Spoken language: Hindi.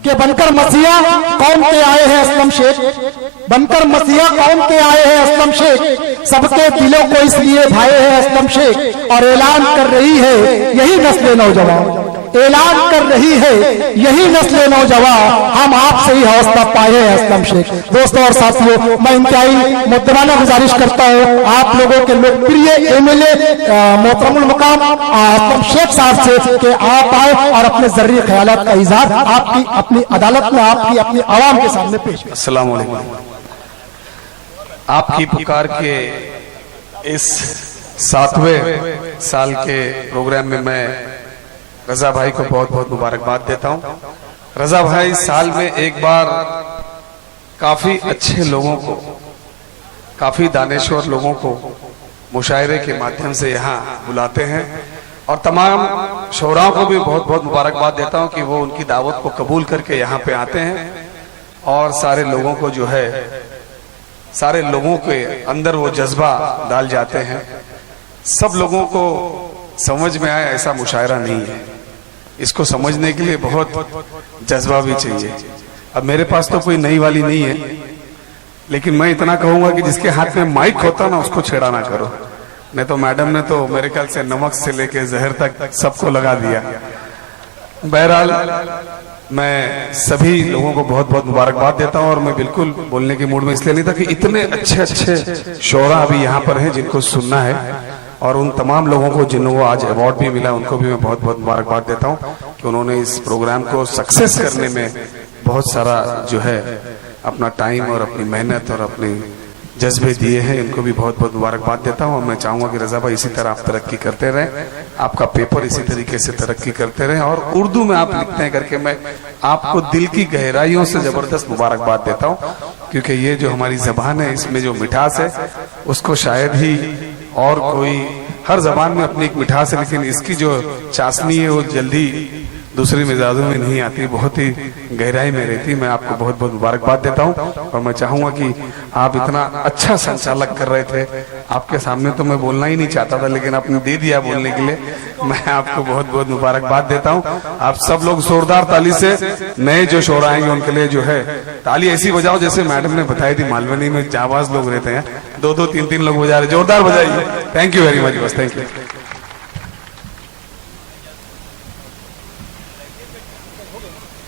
कि बनकर मसीहा कौम के आए हैं असलम शेख, बनकर मसीहा कौम के आए हैं असलम शेख, सबके दिलों को इसलिए भाए हैं असलम शेख। और ऐलान कर रही है यही नस्ल नौजवान, ऐलान कर रही है यही नस्ल नौजवान, हम आपसे ही हौसला पाए हैं असलम शेख। दोस्तों और साथियों, मैं इंतहाई मुद्दमाना गुजारिश करता हूँ आप लोगों के लोकप्रिय एमएलए मोहतरमुल मकाम असलम शेख साहब से कि आप आए और अपने जर्री ख्यालात का इजहार आपकी अपनी अदालत में, आपकी अपनी आवाम के सामने पेश करें। अस्सलाम वालेकुम। आपकी पुकार के इस 7वें साल के प्रोग्राम में मैं रजा भाई को बहुत बहुत मुबारकबाद देता हूं। रजा भाई साल में एक बार काफी अच्छे लोगों को, काफी दानेश्वर लोगों को मुशायरे के माध्यम से यहाँ बुलाते हैं और तमाम शोराओं को भी बहुत बहुत मुबारकबाद देता हूं कि वो उनकी दावत को कबूल करके यहाँ पे आते हैं और सारे लोगों को जो है, सारे लोगों के अंदर वो जज्बा डाल जाते हैं। सब लोगों को समझ में आए ऐसा मुशायरा नहीं है, इसको समझने के लिए बहुत जज्बा भी चाहिए। अब मेरे पास तो कोई नई वाली नहीं है, लेकिन मैं इतना कहूंगा कि जिसके हाथ में माइक होता ना उसको छेड़ा ना करो, नहीं तो मैडम ने तो मेरे ख्याल से नमक से लेके जहर तक सबको लगा दिया। बहरहाल मैं सभी लोगों को बहुत बहुत मुबारकबाद देता हूं और मैं बिल्कुल बोलने के मूड में इसलिए नहीं था कि इतने अच्छे अच्छे शोरा अभी यहाँ पर हैं जिनको सुनना है, और उन तमाम लोगों को जिनको आज अवार्ड भी मिला उनको भी मैं बहुत बहुत मुबारकबाद देता हूं कि उन्होंने इस प्रोग्राम को सक्सेस करने में बहुत सारा जो है अपना टाइम और अपनी मेहनत और अपनी जज्बे दिए हैं। इनको भी बहुत बहुत मुबारकबाद देता हूं और मैं चाहूंगा कि रजा भाई इसी तरह आप तरक्की करते रहें, आपका पेपर इसी तरीके से तरक्की करते रहें और उर्दू में आप लिखते हैं करके मैं आपको दिल की गहराइयों से जबरदस्त मुबारकबाद देता हूं, क्योंकि ये जो हमारी जबान है इसमें जो मिठास है उसको शायद ही और कोई, हर जबान में अपनी एक मिठास है लेकिन इसकी जो चाशनी है वो जल्दी दूसरी मिजाजों में नहीं आती, बहुत ही गहराई में रहती। मैं आपको बहुत बहुत मुबारकबाद देता हूं और मैं चाहूंगा कि आप इतना अच्छा संचालक कर रहे थे, आपके सामने तो मैं बोलना ही नहीं चाहता था लेकिन आपने दे दिया बोलने के लिए, मैं आपको बहुत बहुत मुबारकबाद देता हूं। आप सब लोग जोरदार ताली से नए जो शोर आएंगे उनके लिए जो है ताली ऐसी बजाओ जैसे मैडम ने बताई थी मालवनी में जाबाज लोग रहते हैं, 2-2, 3-3 लोग बजा रहे, जोरदार बजाइए। थैंक यू वेरी मच, बस थैंक यू।